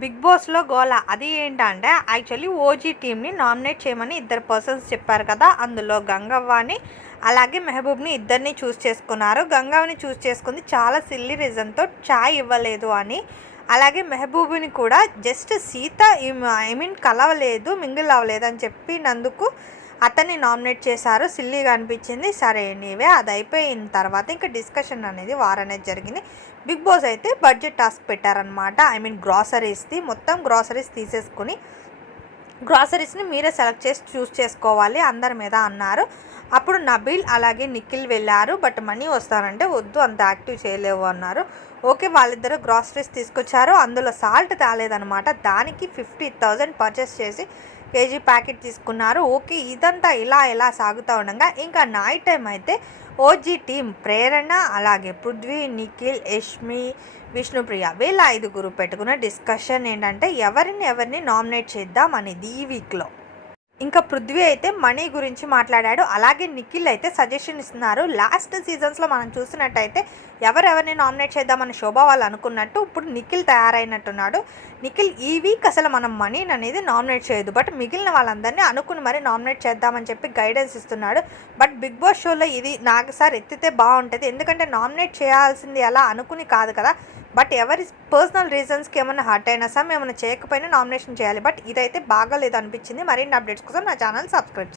Big బాస్‌లో గోల. అది ఏంటంటే యాక్చువల్లీ ఓజీ టీమ్‌ని నామినేట్ చేయమని ఇద్దరు పర్సన్స్ చెప్పారు కదా! అందులో గంగవ్వని, అలాగే మెహబూబ్‌ని ఇద్దరిని చూజ్ చేసుకున్నారు. గంగవ్వని చూజ్ చేసుకుంది చాలా సిల్లీ రీజన్‌తో చాయ్ ఇవ్వలేదు అని. అలాగే మెహబూబ్‌ని కూడా జస్ట్ సీత కలవలేదు, మింగిల్ అవ్వలేదు అని చెప్పినందుకు అతన్ని నామినేట్ చేశారు. సిల్లీగా అనిపించింది. సరే ఎనీవే అది అయిపోయిన తర్వాత ఇంకా డిస్కషన్ అనేది వార్ అనేది జరిగింది. బిగ్ బాస్ అయితే బడ్జెట్ టాస్క్ పెట్టారనమాట. గ్రాసరీస్ది మొత్తం గ్రాసరీస్ తీసేసుకుని గ్రాసరీస్ని మీరే సెలెక్ట్ చేసి చూస్ చేసుకోవాలి అందరి మీద అన్నారు. అప్పుడు నబీల్ అలాగే నిఖిల్ వెళ్ళారు. బట్ మనీ వస్తానంటే వద్దు, అంత యాక్టివ్ చేయలేవు అన్నారు. ఓకే, వాళ్ళిద్దరు గ్రాసరీస్ తీసుకొచ్చారు. అందులో సాల్ట్ తేలేదనమాట. దానికి 50,000 పర్చేస్ చేసి కేజీ ప్యాకెట్ తీసుకున్నారు. ఓకే, ఇదంతా ఇలా సాగుతూ ఉండగా ఇంకా నైట్ టైం అయితే ఓజీ టీం ప్రేరణ, అలాగే పృథ్వీ, నిఖిల్, యష్మి, విష్ణుప్రియ వీళ్ళ 5 పెట్టుకున్న డిస్కషన్ ఏంటంటే ఎవరిని నామినేట్ చేద్దాం అనేది ఈ వీక్లో. ఇంకా పృథ్వీ అయితే మనీ గురించి మాట్లాడాడు. అలాగే నిఖిల్ అయితే సజెషన్ ఇస్తున్నారు. లాస్ట్ సీజన్స్లో మనం చూసినట్టయితే ఎవరెవరిని నామినేట్ చేద్దామని శోభ వాళ్ళు అనుకున్నట్టు ఇప్పుడు నిఖిల్ తయారైనట్టున్నాడు. నిఖిల్ ఈ వీక్ అసలు మనం మనీని అనేది నామినేట్ చేయదు, బట్ మిగిలిన వాళ్ళందరినీ అనుకుని మరి నామినేట్ చేద్దామని చెప్పి గైడెన్స్ ఇస్తున్నాడు. బట్ బిగ్ బాస్ షోలో ఇది నాకు సార్ ఎత్తితే బాగుంటుంది, ఎందుకంటే నామినేట్ చేయాల్సింది అలా అనుకుని కాదు కదా, బట్ ఎవరి పర్సనల్ రీజన్స్కి ఏమైనా హర్ట్ అయినా సరే ఏమైనా చేయకపోయినా నామినేషన్ చేయాలి. బట్ ఇదైతే బాగాలేదు అనిపించింది. మరిన్ని అప్డేట్స్ కోసం నా ఛానల్ సబ్స్క్రైబ్